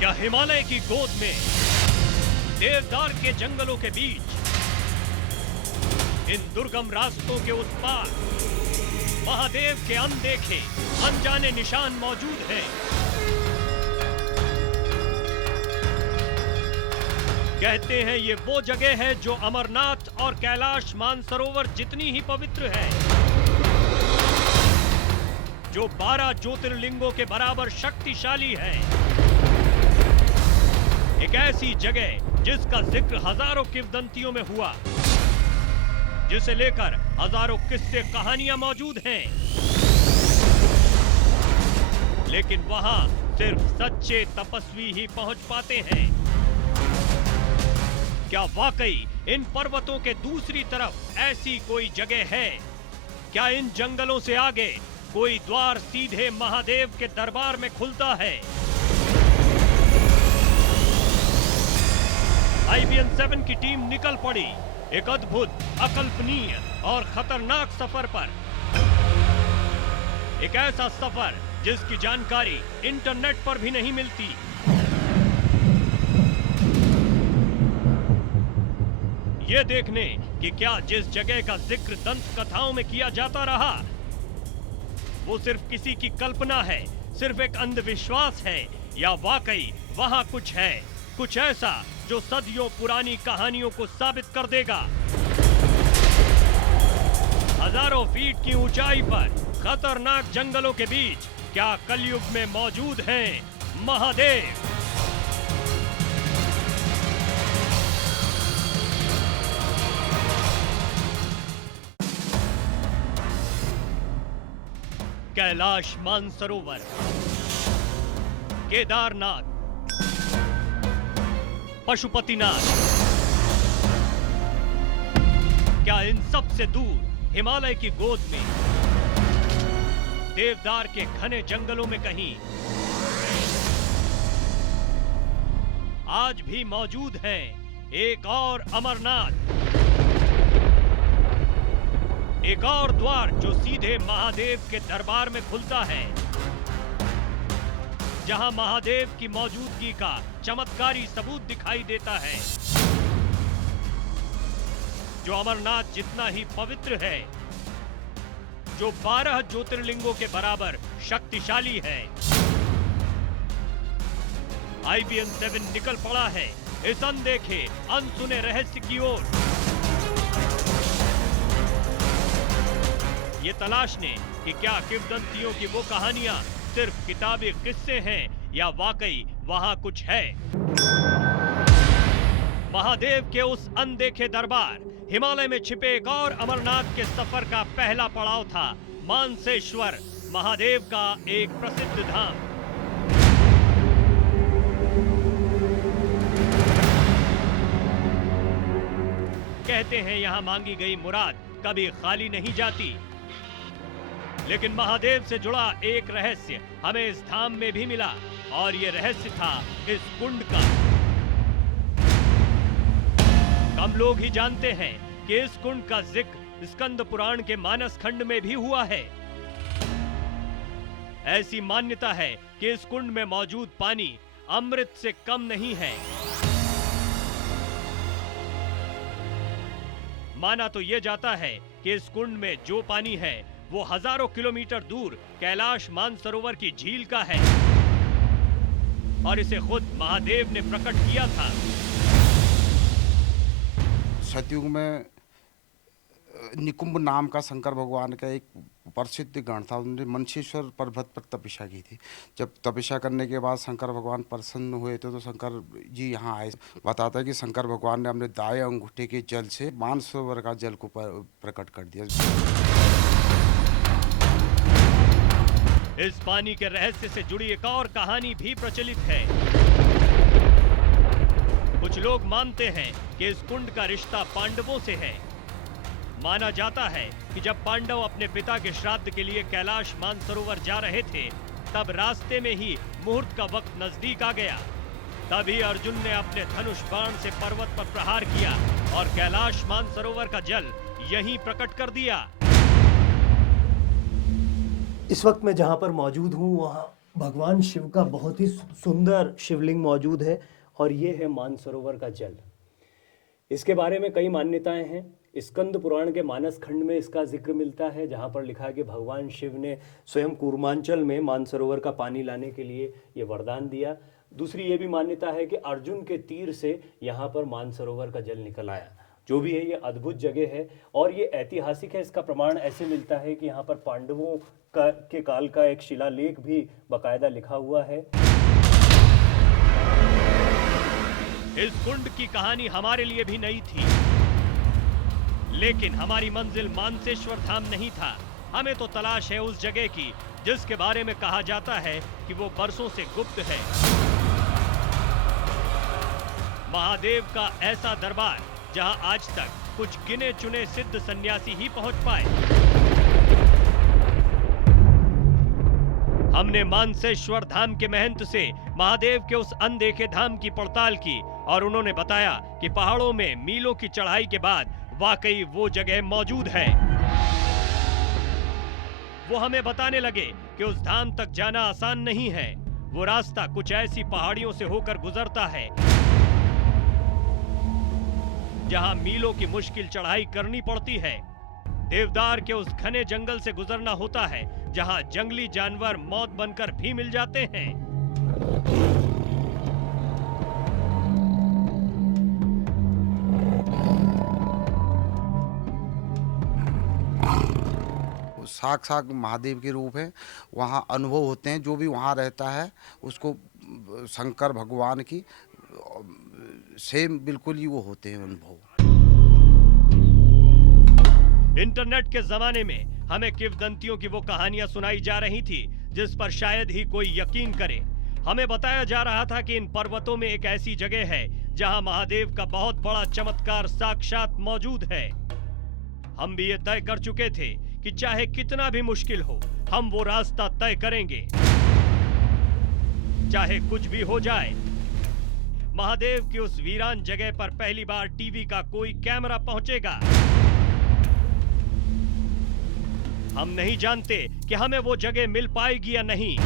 क्या हिमालय की गोद में देवदार के जंगलों के बीच इन दुर्गम रास्तों के उस पार महादेव के अनदेखे अनजाने निशान मौजूद हैं? कहते हैं ये वो जगह है जो अमरनाथ और कैलाश मानसरोवर जितनी ही पवित्र है, जो 12 ज्योतिर्लिंगों के बराबर शक्तिशाली है। एक ऐसी जगह जिसका जिक्र हजारों किंवदंतियों में हुआ, जिसे लेकर हजारों किस्से कहानियां मौजूद हैं, लेकिन वहां सिर्फ सच्चे तपस्वी ही पहुंच पाते हैं। क्या वाकई इन पर्वतों के दूसरी तरफ ऐसी कोई जगह है? क्या इन जंगलों से आगे कोई द्वार सीधे महादेव के दरबार में खुलता है? IBN7 की टीम निकल पड़ी एक अद्भुत, अकल्पनीय और खतरनाक सफर पर। एक ऐसा सफर जिसकी जानकारी इंटरनेट पर भी नहीं मिलती। यह देखने कि क्या जिस जगह का जिक्र दंत कथाओं में किया जाता रहा वो सिर्फ किसी की कल्पना है, सिर्फ एक अंधविश्वास है, या वाकई वहां कुछ है, कुछ ऐसा जो सदियों पुरानी कहानियों को साबित कर देगा। हजारों फीट की ऊंचाई पर खतरनाक जंगलों के बीच क्या कलयुग में मौजूद हैं महादेव? कैलाश मानसरोवर, केदारनाथ, पशुपतिनाथ, क्या इन सब से दूर हिमालय की गोद में देवदार के घने जंगलों में कहीं आज भी मौजूद है एक और अमरनाथ, एक और द्वार जो सीधे महादेव के दरबार में खुलता है, जहां महादेव की मौजूदगी का चमत्कारी सबूत दिखाई देता है, जो अमरनाथ जितना ही पवित्र है, जो 12 ज्योतिर्लिंगों के बराबर शक्तिशाली है। IBN7 निकल पड़ा है इस अनदेखे अनसुने रहस्य की ओर, ये तलाशने कि क्या किंवदंतियों की वो कहानियां सिर्फ किताबी किस्से हैं या वाकई वहां कुछ है। महादेव के उस अनदेखे दरबार, हिमालय में छिपे एक और अमरनाथ के सफर का पहला पड़ाव था मानसेश्वर, महादेव का एक प्रसिद्ध धाम। कहते हैं यहां मांगी गई मुराद कभी खाली नहीं जाती, लेकिन महादेव से जुड़ा एक रहस्य हमें इस धाम में भी मिला, और ये रहस्य था इस कुंड का। कम लोग ही जानते हैं कि इस कुंड का जिक्र स्कंद पुराण के मानस खंड में भी हुआ है। ऐसी मान्यता है कि इस कुंड में मौजूद पानी अमृत से कम नहीं है। माना तो यह जाता है कि इस कुंड में जो पानी है वो हजारों किलोमीटर दूर कैलाश मानसरोवर की झील का है, और इसे खुद महादेव ने प्रकट किया था। सतयुग में निकुंभ नाम का शंकर भगवान का एक प्रसिद्ध गण था। उन्होंने मंशेश्वर पर्वत पर तपस्या की थी। जब तपस्या करने के बाद शंकर भगवान प्रसन्न हुए थे तो शंकर जी यहाँ आए। बताता है कि शंकर भगवान ने अपने दाएं अंगूठे के जल से मानसरोवर का जल को प्रकट कर दिया। इस पानी के रहस्य से जुड़ी एक और कहानी भी प्रचलित है। कुछ लोग मानते हैं कि इस कुंड का रिश्ता पांडवों से है। माना जाता है कि जब पांडव अपने पिता के श्राद्ध के लिए कैलाश मानसरोवर जा रहे थे, तब रास्ते में ही मुहूर्त का वक्त नजदीक आ गया। तभी अर्जुन ने अपने धनुष बाण से पर्वत पर प्रहार किया और कैलाश मानसरोवर का जल यहीं प्रकट कर दिया। इस वक्त मैं जहां पर मौजूद हूं वहां भगवान शिव का बहुत ही सुंदर शिवलिंग मौजूद है और ये है मानसरोवर का जल। इसके बारे में कई मान्यताएं हैं। स्कंद पुराण के मानस खंड में इसका जिक्र मिलता है, जहाँ पर लिखा है कि भगवान शिव ने स्वयं कूर्मांचल में मानसरोवर का पानी लाने के लिए ये वरदान दिया। दूसरी ये भी मान्यता है कि अर्जुन के तीर से यहाँ पर मानसरोवर का जल निकल आया। जो भी है, ये अद्भुत जगह है और ये ऐतिहासिक है। इसका प्रमाण ऐसे मिलता है कि यहाँ पर पांडवों के काल का एक शिलालेख भी बाकायदा लिखा हुआ है। इस कुंड की कहानी हमारे लिए भी नई थी, लेकिन हमारी मंजिल मानसेश्वर धाम नहीं था। हमें तो तलाश है उस जगह की जिसके बारे में कहा जाता है कि वो बरसों से गुप्त है। महादेव का ऐसा दरबार जहां आज तक कुछ गिने चुने सिद्ध सन्यासी ही पहुंच पाए। हमने मानसेश्वर धाम के महंत से महादेव के उस अनदेखे धाम की पड़ताल की और उन्होंने बताया कि पहाड़ों में मीलों की चढ़ाई के बाद वाकई वो जगह मौजूद है। वो हमें बताने लगे कि उस धाम तक जाना आसान नहीं है। वो रास्ता कुछ ऐसी पहाड़ियों से होकर गुजरता है जहां मीलों की मुश्किल चढ़ाई करनी पड़ती है। देवदार के उस घने जंगल से गुजरना होता है जहां जंगली जानवर मौत बनकर भी मिल जाते हैं। साक्षात महादेव के रूप है। वहाँ अनुभव होते हैं, जो भी वहाँ रहता है उसको शंकर भगवान की सेम बिल्कुल ही वो होते हैं अनुभव। इंटरनेट के जमाने में हमें किंवदंतियों की वो कहानियां सुनाई जा रही थी जिस पर शायद ही कोई यकीन करे। हमें बताया जा रहा था कि इन पर्वतों में एक ऐसी जगह है जहां महादेव का बहुत बड़ा चमत्कार साक्षात मौजूद है। हम भी ये तय कर चुके थे कि चाहे कितना भी मुश्किल हो, हम वो रास्ता तय करेंगे, चाहे कुछ भी हो जाए। महादेव की उस वीरान जगह पर पहली बार टीवी का कोई कैमरा पहुंचेगा। हम नहीं जानते कि हमें वो जगह मिल पाएगी या नहीं।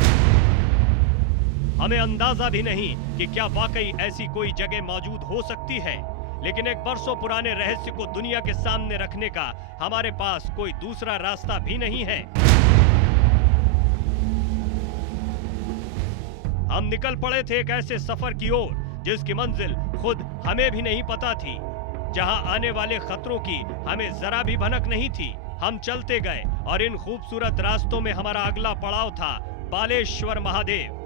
हमें अंदाजा भी नहीं कि क्या वाकई ऐसी कोई जगह मौजूद हो सकती है, लेकिन एक बरसों पुराने रहस्य को दुनिया के सामने रखने का हमारे पास कोई दूसरा रास्ता भी नहीं है। हम निकल पड़े थे एक ऐसे सफर की ओर जिसकी मंजिल खुद हमें भी नहीं पता थी, जहां आने वाले खतरों की हमें जरा भी भनक नहीं थी। हम चलते गए और इन खूबसूरत रास्तों में हमारा अगला पड़ाव था बालेश्वर महादेव।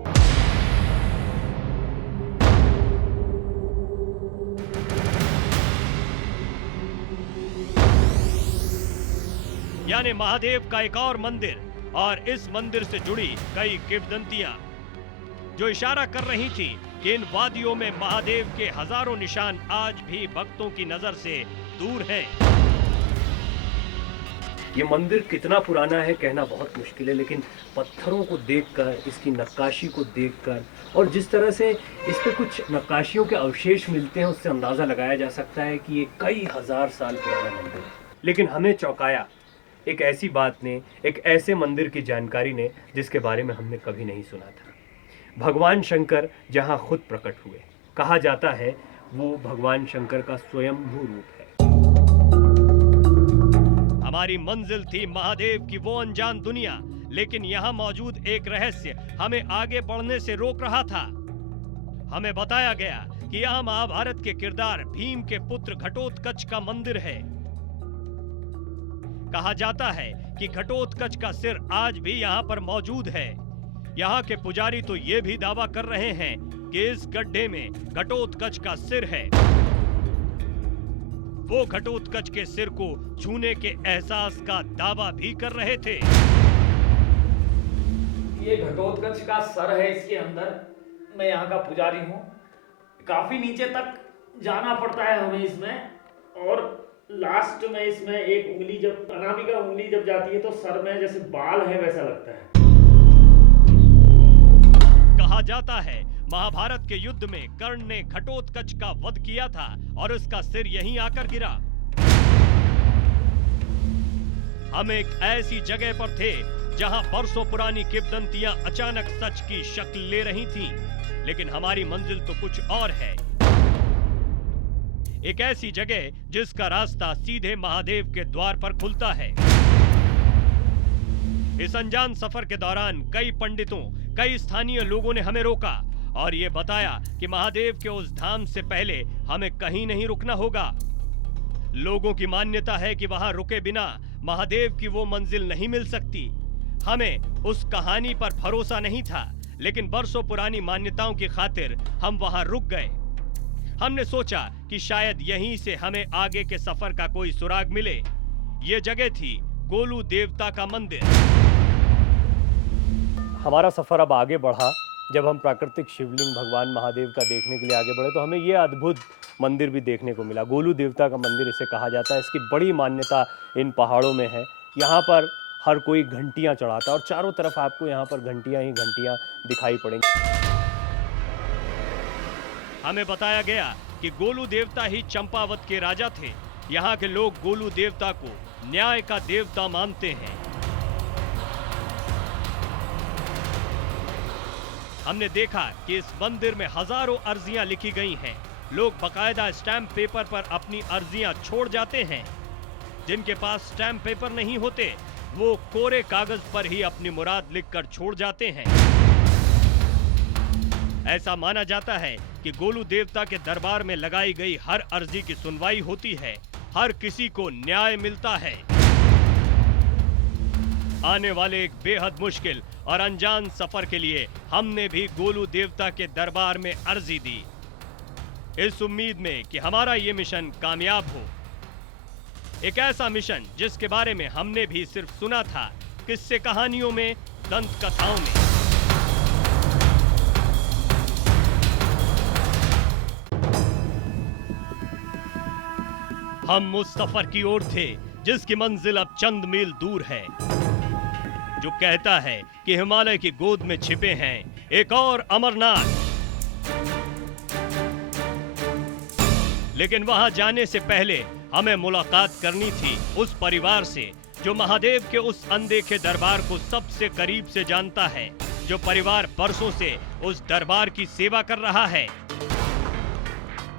यानी महादेव का एक और मंदिर, और इस मंदिर से जुड़ी कई किंवदंतियां जो इशारा कर रही थी कि इन वादियों में महादेव के हजारों निशान आज भी भक्तों की नजर से दूर हैं। ये मंदिर कितना पुराना है कहना बहुत मुश्किल है, लेकिन पत्थरों को देखकर, इसकी नक्काशी को देखकर और जिस तरह से इस पे कुछ नक्काशियों के अवशेष मिलते हैं, उससे अंदाजा लगाया जा सकता है कि ये कई हजार साल पुराना मंदिर है। लेकिन हमें चौंकाया एक ऐसी बात ने, एक ऐसे मंदिर की जानकारी ने जिसके बारे में हमने कभी नहीं सुना था। भगवान शंकर जहाँ खुद प्रकट हुए, कहा जाता है वो भगवान शंकर का स्वयंभू रूप है। हमारी मंजिल थी महादेव की वो अनजान दुनिया, लेकिन यहाँ मौजूद एक रहस्य हमें आगे बढ़ने से रोक रहा था। हमें बताया गया कि यहाँ महाभारत के किरदार भीम के पुत्र घटोत्कच का मंदिर है। कहा जाता है कि घटोत्कच का सिर आज भी यहाँ पर मौजूद है। यहाँ के पुजारी तो ये भी दावा कर रहे हैं कि इस गड्ढे में घटोत्कच का सिर है। वो घटोत्कच के सिर को छूने के एहसास का दावा भी कर रहे थे। ये घटोत्कच का सर है इसके अंदर। मैं यहाँ का पुजारी हूँ। काफी नीचे तक जाना पड़ता है हमें इसमें, और लास्ट में इसमें एक उंगली, जब अनामिका उंगली जब जाती है तो सर में जैसे बाल है वैसा लगता है। कहा जाता है महाभारत के युद्ध में कर्ण ने घटोत्कच का वध किया था और उसका सिर यहीं आकर गिरा। हम एक ऐसी जगह पर थे जहां बरसों पुरानी किंवदंतियां अचानक सच की शक्ल ले रही थीं, लेकिन हमारी मंजिल तो कुछ और है। एक ऐसी जगह जिसका रास्ता सीधे महादेव के द्वार पर खुलता है। इस अनजान सफर के दौरान कई पंडितों, कई स्थानीय लोगों ने हमें रोका और ये बताया कि महादेव के उस धाम से पहले हमें कहीं नहीं रुकना होगा। लोगों की मान्यता है कि वहां रुके बिना महादेव की वो मंजिल नहीं मिल सकती। हमें उस कहानी पर भरोसा नहीं था, लेकिन बरसों पुरानी मान्यताओं की खातिर हम वहां रुक गए। हमने सोचा कि शायद यहीं से हमें आगे के सफर का कोई सुराग मिले। ये जगह थी गोलू देवता का मंदिर। हमारा सफर अब आगे बढ़ा। जब हम प्राकृतिक शिवलिंग भगवान महादेव का देखने के लिए आगे बढ़े तो हमें ये अद्भुत मंदिर भी देखने को मिला। गोलू देवता का मंदिर इसे कहा जाता है। इसकी बड़ी मान्यता इन पहाड़ों में है। यहाँ पर हर कोई घंटियाँ चढ़ाता है और चारों तरफ आपको यहाँ पर घंटियाँ ही घंटियाँ दिखाई पड़ेंगी। हमें बताया गया कि गोलू देवता ही चंपावत के राजा थे। यहाँ के लोग गोलू देवता को न्याय का देवता मानते हैं। हमने देखा कि इस मंदिर में हजारों अर्जियां लिखी गई हैं। लोग बकायदा स्टैम्प पेपर पर अपनी अर्जियां छोड़ जाते हैं। जिनके पास स्टैम्प पेपर नहीं होते वो कोरे कागज पर ही अपनी मुराद लिखकर छोड़ जाते हैं। ऐसा माना जाता है कि गोलू देवता के दरबार में लगाई गई हर अर्जी की सुनवाई होती है। हर किसी को न्याय मिलता है। आने वाले एक बेहद मुश्किल और अनजान सफर के लिए हमने भी गोलू देवता के दरबार में अर्जी दी, इस उम्मीद में कि हमारा ये मिशन कामयाब हो। एक ऐसा मिशन जिसके बारे में हमने भी सिर्फ सुना था, किस्से कहानियों में, दंत कथाओं में। हम उस सफर की ओर थे जिसकी मंजिल अब चंद मील दूर है, जो कहता है कि हिमालय की गोद में छिपे हैं एक और अमरनाथ। लेकिन वहां जाने से पहले हमें मुलाकात करनी थी उस परिवार से जो महादेव के उस अनदेखे दरबार को सबसे करीब से जानता है, जो परिवार बरसों से उस दरबार की सेवा कर रहा है।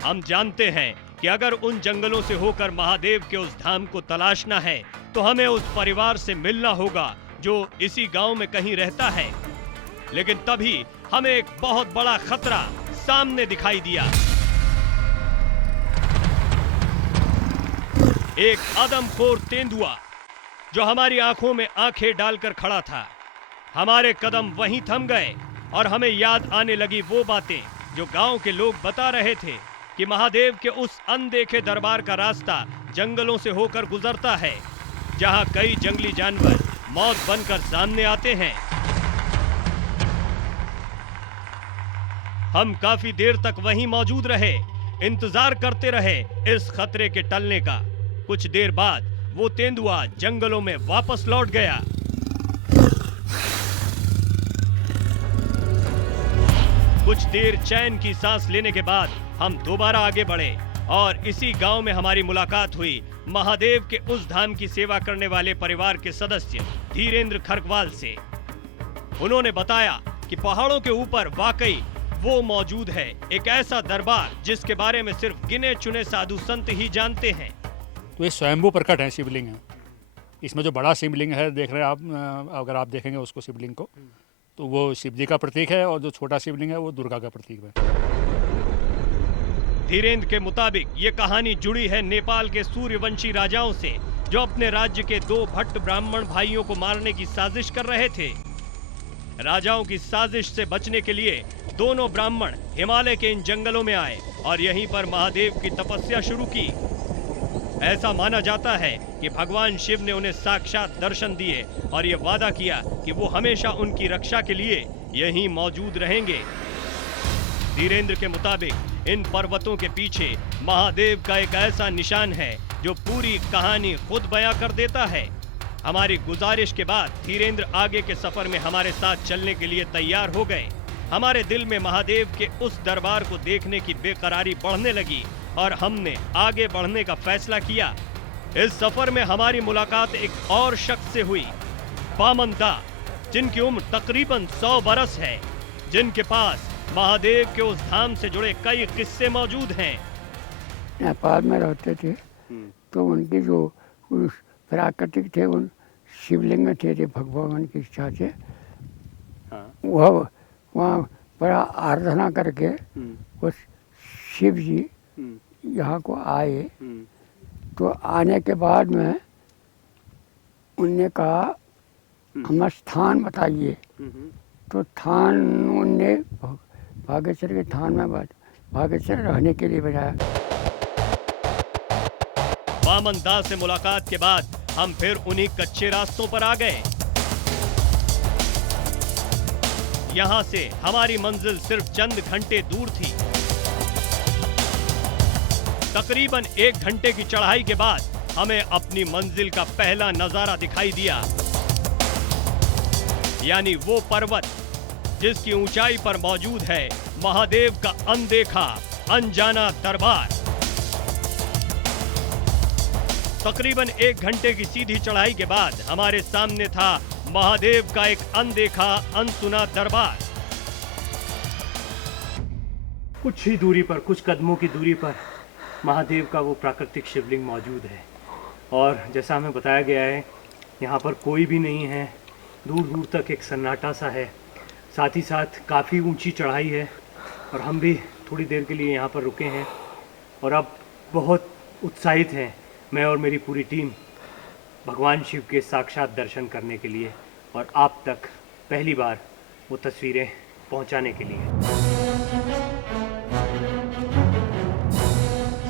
हम जानते हैं कि अगर उन जंगलों से होकर महादेव के उस धाम को तलाशना है तो हमें उस परिवार से मिलना होगा जो इसी गांव में कहीं रहता है। लेकिन तभी हमें एक बहुत बड़ा खतरा सामने दिखाई दिया। एक आदमखोर तेंदुआ जो हमारी आंखों में आंखें डालकर खड़ा था। हमारे कदम वहीं थम गए और हमें याद आने लगी वो बातें जो गांव के लोग बता रहे थे कि महादेव के उस अनदेखे दरबार का रास्ता जंगलों से होकर गुजरता है, जहां कई जंगली जानवर मौत बनकर सामने आते हैं। हम काफी देर तक वहीं मौजूद रहे, इंतजार करते रहे इस खतरे के टलने का। कुछ देर बाद वो तेंदुआ जंगलों में वापस लौट गया। कुछ देर चैन की सांस लेने के बाद हम दोबारा आगे बढ़े और इसी गांव में हमारी मुलाकात हुई महादेव के उस धाम की सेवा करने वाले परिवार के सदस्य धीरेन्द्र खरकवाल से। उन्होंने बताया कि पहाड़ों के ऊपर वाकई वो मौजूद है, एक ऐसा दरबार जिसके बारे में सिर्फ गिने चुने साधु संत ही जानते हैं। तो ये स्वयंभू प्रकट है, शिवलिंग है। इसमें जो बड़ा शिवलिंग है देख रहे हैं आप, अगर आप देखेंगे उसको शिवलिंग को, तो वो शिव जी का प्रतीक है और जो छोटा शिवलिंग है वो दुर्गा का प्रतीक है। धीरेन्द्र के मुताबिक ये कहानी जुड़ी है नेपाल के सूर्यवंशी राजाओं से, जो अपने राज्य के 2 भट्ट ब्राह्मण भाइयों को मारने की साजिश कर रहे थे। राजाओं की साजिश से बचने के लिए दोनों ब्राह्मण हिमालय के इन जंगलों में आए और यहीं पर महादेव की तपस्या शुरू की। ऐसा माना जाता है कि भगवान शिव ने उन्हें साक्षात दर्शन दिए और ये वादा किया कि वो हमेशा उनकी रक्षा के लिए यहीं मौजूद रहेंगे। धीरेन्द्र के मुताबिक इन पर्वतों के पीछे महादेव का एक ऐसा निशान है जो पूरी कहानी खुद बयां कर देता है। हमारी गुजारिश के बाद धीरेन्द्र आगे के सफर में हमारे साथ चलने के लिए तैयार हो गए। हमारे दिल में महादेव के उस दरबार को देखने की बेकरारी बढ़ने लगी और हमने आगे बढ़ने का फैसला किया। इस सफर में हमारी मुलाकात एक और शख्स से हुई, बामन दा, जिनकी उम्र तकरीबन 100 बरस है, जिनके पास महादेव के उस धाम से जुड़े कई किस्से मौजूद हैं। नेपाल में रहते थे तो उनकी जो उस प्राकृतिक थे उन शिवलिंग थे भगवान की इच्छा से वह वहाँ बड़ा आराधना करके उस शिव जी यहाँ को आए। तो आने के बाद में उनने कहा हमारा स्थान बताइए। तो थान उनने बागेश्वर के थान में बागेश्वर रहने के लिए बनाया। वामन दास से मुलाकात के बाद हम फिर उन्हीं कच्चे रास्तों पर आ गए। यहाँ से हमारी मंजिल सिर्फ चंद घंटे दूर थी। तकरीबन 1 घंटे की चढ़ाई के बाद हमें अपनी मंजिल का पहला नजारा दिखाई दिया, यानी वो पर्वत जिसकी ऊंचाई पर मौजूद है महादेव का अनदेखा अनजाना दरबार। तकरीबन 1 घंटे की सीधी चढ़ाई के बाद हमारे सामने था महादेव का एक अनदेखा अनसुना दरबार। कुछ ही दूरी पर, कुछ कदमों की दूरी पर महादेव का वो प्राकृतिक शिवलिंग मौजूद है। और जैसा हमें बताया गया है यहाँ पर कोई भी नहीं है, दूर दूर तक एक सन्नाटा सा है। साथ ही साथ काफ़ी ऊंची चढ़ाई है और हम भी थोड़ी देर के लिए यहाँ पर रुके हैं और अब बहुत उत्साहित हैं मैं और मेरी पूरी टीम भगवान शिव के साक्षात दर्शन करने के लिए और आप तक पहली बार वो तस्वीरें पहुँचाने के लिए।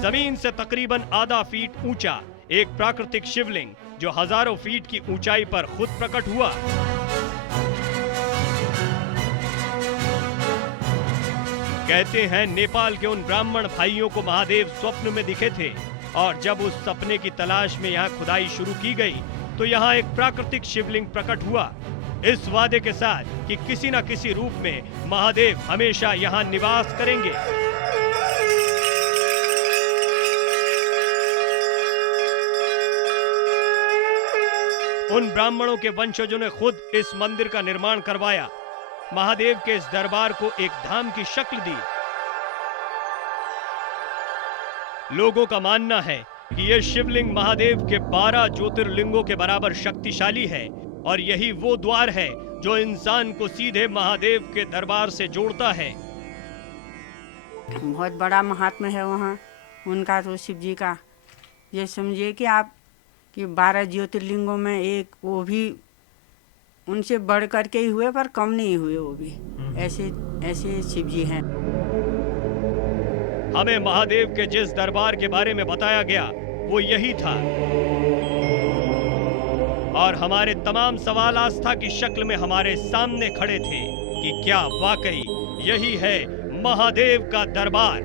जमीन से तकरीबन आधा फीट ऊंचा एक प्राकृतिक शिवलिंग जो हजारों फीट की ऊंचाई पर खुद प्रकट हुआ। कहते हैं नेपाल के उन ब्राह्मण भाइयों को महादेव स्वप्न में दिखे थे और जब उस सपने की तलाश में यहाँ खुदाई शुरू की गई तो यहाँ एक प्राकृतिक शिवलिंग प्रकट हुआ, इस वादे के साथ कि किसी न किसी रूप में महादेव हमेशा यहाँ निवास करेंगे। उन ब्राह्मणों के वंशजों ने खुद इस मंदिर का निर्माण करवाया, महादेव के इस दरबार को एक धाम की शक्ल दी। लोगों का मानना है कि यह शिवलिंग महादेव के 12 ज्योतिर्लिंगों के बराबर शक्तिशाली है और यही वो द्वार है जो इंसान को सीधे महादेव के दरबार से जोड़ता है। बहुत बड़ा महात्मा है वहाँ उनका, तो शिव जी का ये समझिए कि आप कि 12 ज्योतिर्लिंगों में एक, वो भी उनसे बढ़ करके ही हुए पर कम नहीं हुए, वो भी ऐसे ऐसे शिव जी हैं। हमें महादेव के जिस दरबार के बारे में बताया गया वो यही था और हमारे तमाम सवाल आस्था की शक्ल में हमारे सामने खड़े थे कि क्या वाकई यही है महादेव का दरबार।